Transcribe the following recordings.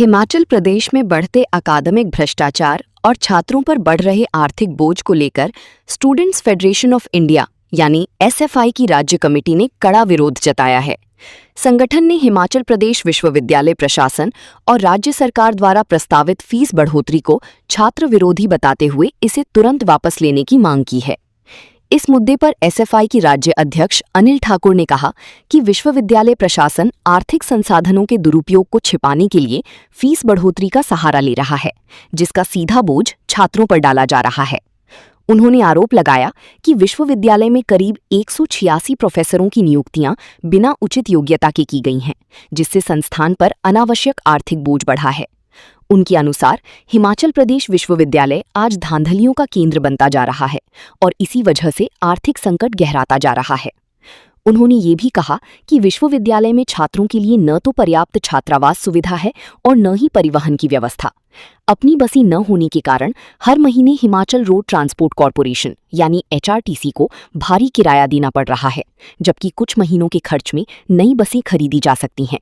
हिमाचल प्रदेश में बढ़ते अकादमिक भ्रष्टाचार और छात्रों पर बढ़ रहे आर्थिक बोझ को लेकर स्टूडेंट्स फेडरेशन ऑफ इंडिया यानी एसएफआई की राज्य कमेटी ने कड़ा विरोध जताया है। संगठन ने हिमाचल प्रदेश विश्वविद्यालय प्रशासन और राज्य सरकार द्वारा प्रस्तावित फीस बढ़ोतरी को छात्र विरोधी बताते हुए इसे तुरंत वापस लेने की मांग की है। इस मुद्दे पर एसएफआई की राज्य अध्यक्ष अनिल ठाकुर ने कहा कि विश्वविद्यालय प्रशासन आर्थिक संसाधनों के दुरुपयोग को छिपाने के लिए फीस बढ़ोतरी का सहारा ले रहा है, जिसका सीधा बोझ छात्रों पर डाला जा रहा है। उन्होंने आरोप लगाया कि विश्वविद्यालय में करीब 186 प्रोफेसरों की नियुक्तियां बिना उचित योग्यता के की गई हैं, जिससे संस्थान पर अनावश्यक आर्थिक बोझ बढ़ा है। उनके अनुसार हिमाचल प्रदेश विश्वविद्यालय आज धांधलियों का केंद्र बनता जा रहा है और इसी वजह से आर्थिक संकट गहराता जा रहा है। उन्होंने ये भी कहा कि विश्वविद्यालय में छात्रों के लिए न तो पर्याप्त छात्रावास सुविधा है और न ही परिवहन की व्यवस्था। अपनी बसें न होने के कारण हर महीने हिमाचल रोड ट्रांसपोर्ट कॉरपोरेशन यानी एचआरटीसी को भारी किराया देना पड़ रहा है, जबकि कुछ महीनों के खर्च में नई बसें खरीदी जा सकती हैं।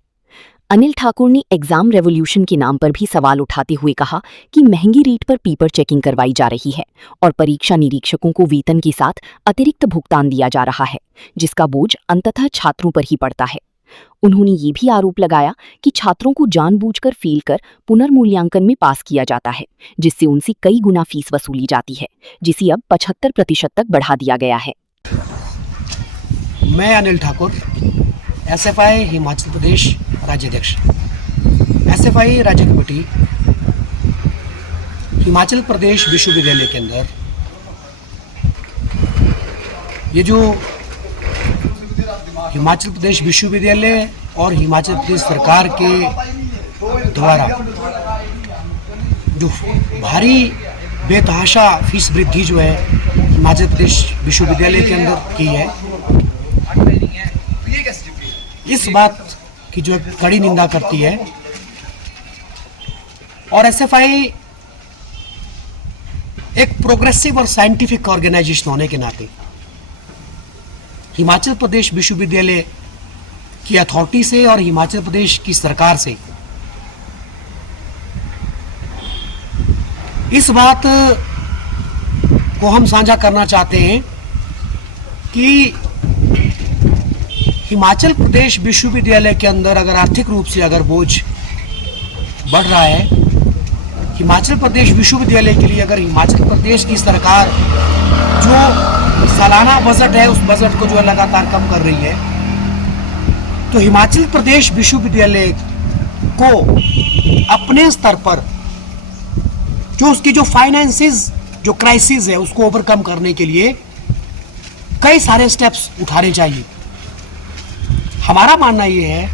अनिल ठाकुर ने एग्जाम रेवोल्यूशन के नाम पर भी सवाल उठाते हुए कहा कि महंगी रेट पर पेपर चेकिंग करवाई जा रही है और परीक्षा निरीक्षकों को वेतन के साथ अतिरिक्त भुगतान दिया जा रहा है, जिसका बोझ अंततः छात्रों पर ही पड़ता है। उन्होंने ये भी आरोप लगाया कि छात्रों को जानबूझकर फेल कर पुनर्मूल्यांकन में पास किया जाता है, जिससे उनसे कई गुना फीस वसूली जाती है, जिसे अब 75% तक बढ़ा दिया गया है। मैं अनिल ठाकुर, एसएफआई हिमाचल प्रदेश राज्याध्यक्ष। एसएफआई राज्य कमेटी हिमाचल प्रदेश विश्वविद्यालय के अंदर ये जो हिमाचल प्रदेश विश्वविद्यालय और हिमाचल प्रदेश सरकार के द्वारा जो भारी बेतहाशा फीस वृद्धि जो है हिमाचल प्रदेश विश्वविद्यालय के अंदर की है, इस बात की जो कड़ी निंदा करती है। और एसएफआई एक प्रोग्रेसिव और साइंटिफिक ऑर्गेनाइजेशन होने के नाते हिमाचल प्रदेश विश्वविद्यालय की अथॉरिटी से और हिमाचल प्रदेश की सरकार से इस बात को हम साझा करना चाहते हैं कि हिमाचल प्रदेश विश्वविद्यालय के अंदर अगर आर्थिक रूप से अगर बोझ बढ़ रहा है, हिमाचल प्रदेश विश्वविद्यालय के लिए अगर हिमाचल प्रदेश की सरकार जो सालाना बजट है उस बजट को जो है लगातार कम कर रही है, तो हिमाचल प्रदेश विश्वविद्यालय को अपने स्तर पर जो उसकी जो फाइनेंसिस जो क्राइसिस है उसको ओवरकम करने के लिए कई सारे स्टेप्स उठाने चाहिए। हमारा मानना ये है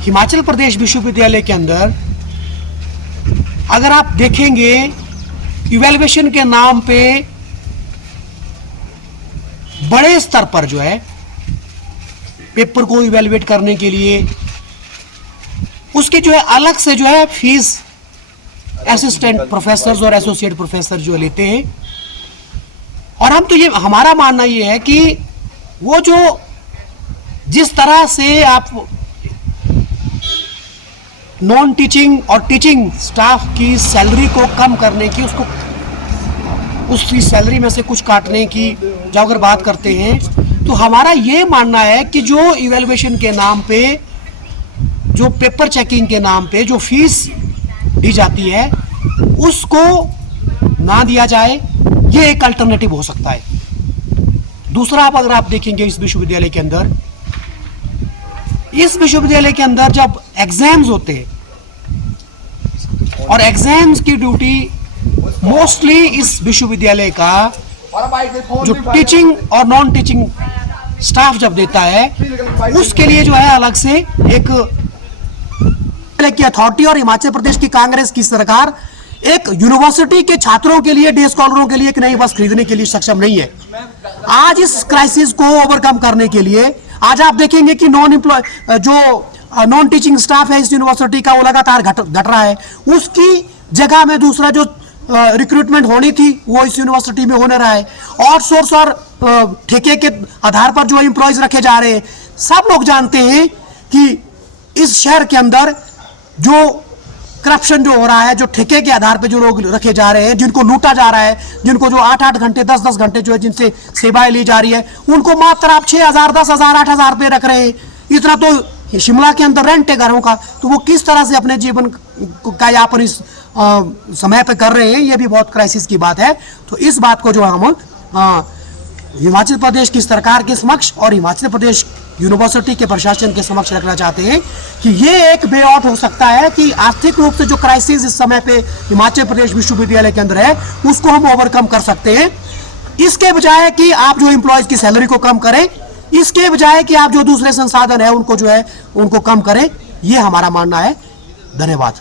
हिमाचल प्रदेश विश्वविद्यालय के अंदर अगर आप देखेंगे इवैल्यूएशन के नाम पे बड़े स्तर पर जो है पेपर को इवैल्यूएट करने के लिए उसके जो है अलग से जो है फीस असिस्टेंट प्रोफेसर और एसोसिएट प्रोफेसर जो लेते हैं। और हम तो ये हमारा मानना ये है कि वो जो जिस तरह से आप नॉन टीचिंग और टीचिंग स्टाफ की सैलरी को कम करने की उसकी सैलरी में से कुछ काटने की जो अगर बात करते हैं, तो हमारा ये मानना है कि जो इवैल्यूएशन के नाम पे जो पेपर चेकिंग के नाम पे जो फीस दी जाती है उसको ना दिया जाए, ये एक अल्टरनेटिव हो सकता है। दूसरा, अगर आप देखेंगे इस विश्वविद्यालय के अंदर जब एग्जाम्स होते हैं और एग्जाम्स की ड्यूटी मोस्टली इस विश्वविद्यालय का जो टीचिंग और नॉन टीचिंग स्टाफ जब देता है उसके लिए जो है अलग से एक की अथॉरिटी और हिमाचल प्रदेश की कांग्रेस की सरकार एक यूनिवर्सिटी के छात्रों के लिए डे स्कॉलरों के लिए एक नई बस खरीदने के लिए सक्षम नहीं है। आज इस क्राइसिस को ओवरकम करने के लिए आज आप देखेंगे कि नॉन टीचिंग स्टाफ है इस यूनिवर्सिटी का वो लगातार घट रहा है। उसकी जगह में दूसरा जो रिक्रूटमेंट होनी थी वो इस यूनिवर्सिटी में होने रहा है। आउटसोर्स और ठेके के आधार पर जो एम्प्लॉयज रखे जा रहे हैं, सब लोग जानते हैं कि इस शहर के अंदर जो करप्शन जो हो रहा है, जो ठेके के आधार पे जो लोग रखे जा रहे हैं, जिनको लूटा जा रहा है, जिनको जो 8-8 घंटे 10-10 घंटे जो है जिनसे सेवाएं ली जा रही है, उनको मात्र आप 6,000 10,000 8,000 रुपये रख रहे हैं। इतना तो शिमला के अंदर रेंट है घरों का, तो वो किस तरह से अपने जीवन का यापन इस समय पे कर रहे हैं, ये भी बहुत क्राइसिस की बात है। तो इस बात को जो हम हिमाचल प्रदेश की सरकार के समक्ष और हिमाचल प्रदेश यूनिवर्सिटी के प्रशासन के समक्ष रखना चाहते हैं कि ये एक वे आउट हो सकता है कि आर्थिक रूप से जो क्राइसिस इस समय पे हिमाचल प्रदेश विश्वविद्यालय के अंदर है, उसको हम ओवरकम कर सकते हैं। इसके बजाय कि आप जो एम्प्लॉयज की सैलरी को कम करें, इसके बजाय कि आप जो दूसरे संसाधन है उनको जो है उनको कम करें, ये हमारा मानना है। धन्यवाद।